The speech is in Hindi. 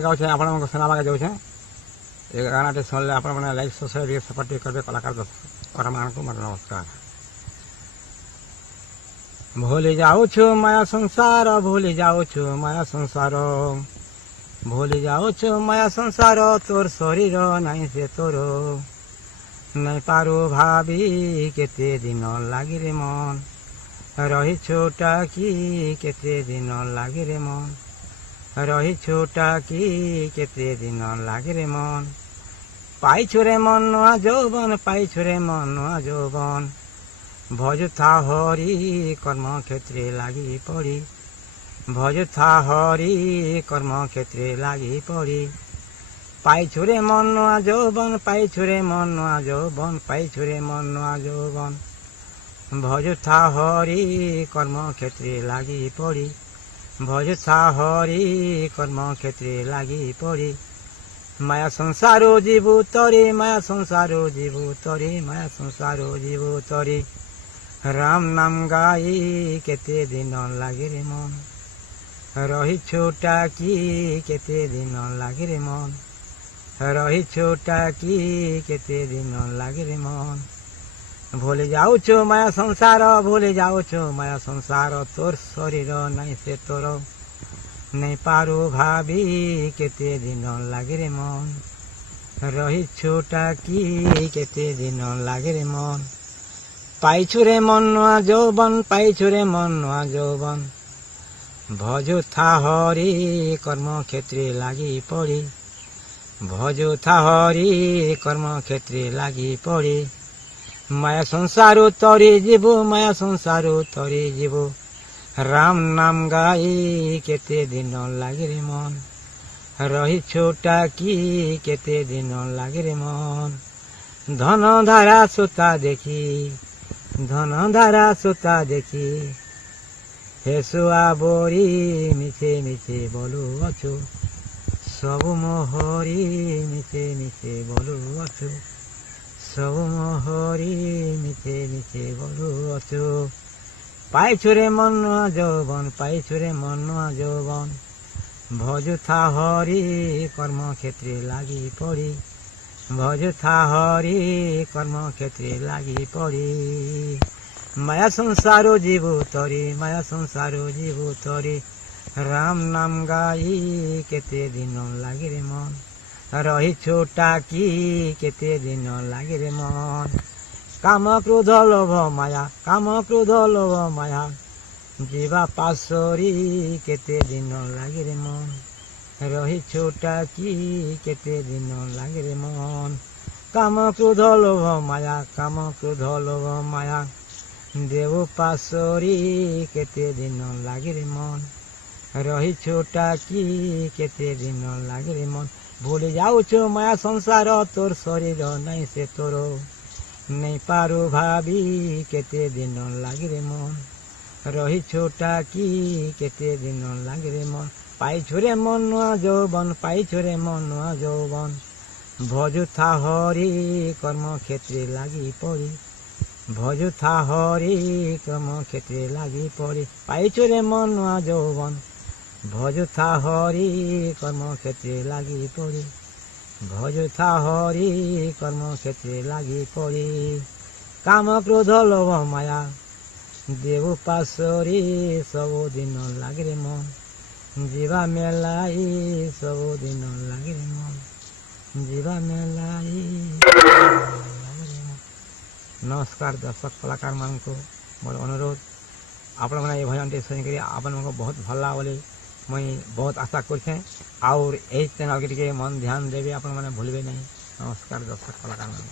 गाँव आप सुनावा जाऊे ये गाना शुणिले आप लाइक सब्सक्राइब सपोर्ट करेंगे कलाकार दर्शक मान को मोर नमस्कार। भूली जाऊछु माया संसार भूली जाऊछु माया संसार भूली जाऊछु माया संसार तोर शरीर नहीं से तोर नहीं पारू भाभी केते दिन लागी रे मन रही छोटा की केते दिन लागी रे मन रही छोटा की केते दिन लागे रे मन पाइछु रे मन नुआ यौवन पाइछु रे मन नुआ यौवन भजुथा हरि कर्म क्षेत्रे लागी पड़ी भजुथा हरि कर्म क्षेत्रे लागी पड़ी पाइछु रे मन नुआ यौवन पाइछु रे मन नुआ यौवन पाइछु रे मन नुआ यौवन भजुथा हरि कर्म क्षेत्रे लागी पड़ी भजुथा हरि कर्म क्षेत्रे लागी पड़ी माया संसारो जीवु तरी माया संसारो जीवु तरी माया संसारो जीवु तरी राम नाम गाई केते दिन लागे रे मन रही छोटा की केते दिन लागे रे मन रही छोटा की केते दिन लागे रे मन भूली जाऊछु माया संसार भूली जाऊछु माया संसार तोर शरीर नहीं से तोर नहीं पारू भाभी केते दिन लागे रे मन रही छोटा की केते दिन लागे रे मन पाइछु रे मन नुआ यौवन पाइछु रे मन नुआ यौवन भजुथा हरि कर्म क्षेत्रे लागी पड़ी भजुथा हरि कर्म क्षेत्रे लागी पड़ी माया संसारो तरी जीवु माया संसारो तरी जीवु राम नाम गाई केते दिन लागे रे मन रही छोटा की केते दिन लागे रे मन धन धारा सुता देखी धन धारा सुता देखी हेसुआ बोरी मिछे मिछे बोलू अछु सबु मोहरी मिछे मिछे बोलू अछु सबु मोहरी मिछे मिछे बोलू अछु पाइछु रे मन नुआ यौवन पाइछु रे मन नुआ यौवन भजुथा हरि कर्म क्षेत्रे लागी पड़ी भजुथा हरि कर्म क्षेत्रे लागी पड़ी माया संसारो जीवु तरी माया संसारो जीवु तरी राम नाम गाई केते दिन लागे रे मन रही छोटा की केते दिन लागे रे मन काम क्रोध लोभ माया काम क्रोध लोभ माया जीवा पासरी केते दिन लागे रे मन रही छोटा की केते दिन लागे रे मन काम क्रोध लोभ माया काम क्रोध लोभ माया देव पासरी केते दिन लागे रे मन रही छोटा की केते दिन लागे रे मन भूली जाऊछु माया संसार तोर शरीर नहीं से तोर नहीं पारू भाभी केते दिन लागे रे मन रही छोटा की केते दिन लागे रे मन पाइछु रे मन नुआ यौवन पाइछु रे मन नुआ यौवन भजुथा हरि कर्म क्षेत्रे लागी पड़ी भजुथा हरि कर्म क्षेत्रे लागी पड़ी पाइछु रे मन नुआ यौवन भजुथा हरि कर्म क्षेत्रे लागी पड़ी भजुथा हरि कर्म क्षेत्रे लागी पड़ी काम क्रोध लोभ माया देव पासरी सबु दिन लागे रे मन जीवा मेलाई सबु दिन लागे रे मन जीवा मेलाई लागे रे मन। नमस्कार दर्शक कलाकार मान को मोर अनुरोध आपण मैंने भजन शुणी आपण बहुत भल लगा बोली मुई बहुत आशा करछे और यही चैनल के मन ध्यान देवे आपण मैंने भूलबे नहीं। नमस्कार दर्शक कलाकार मान।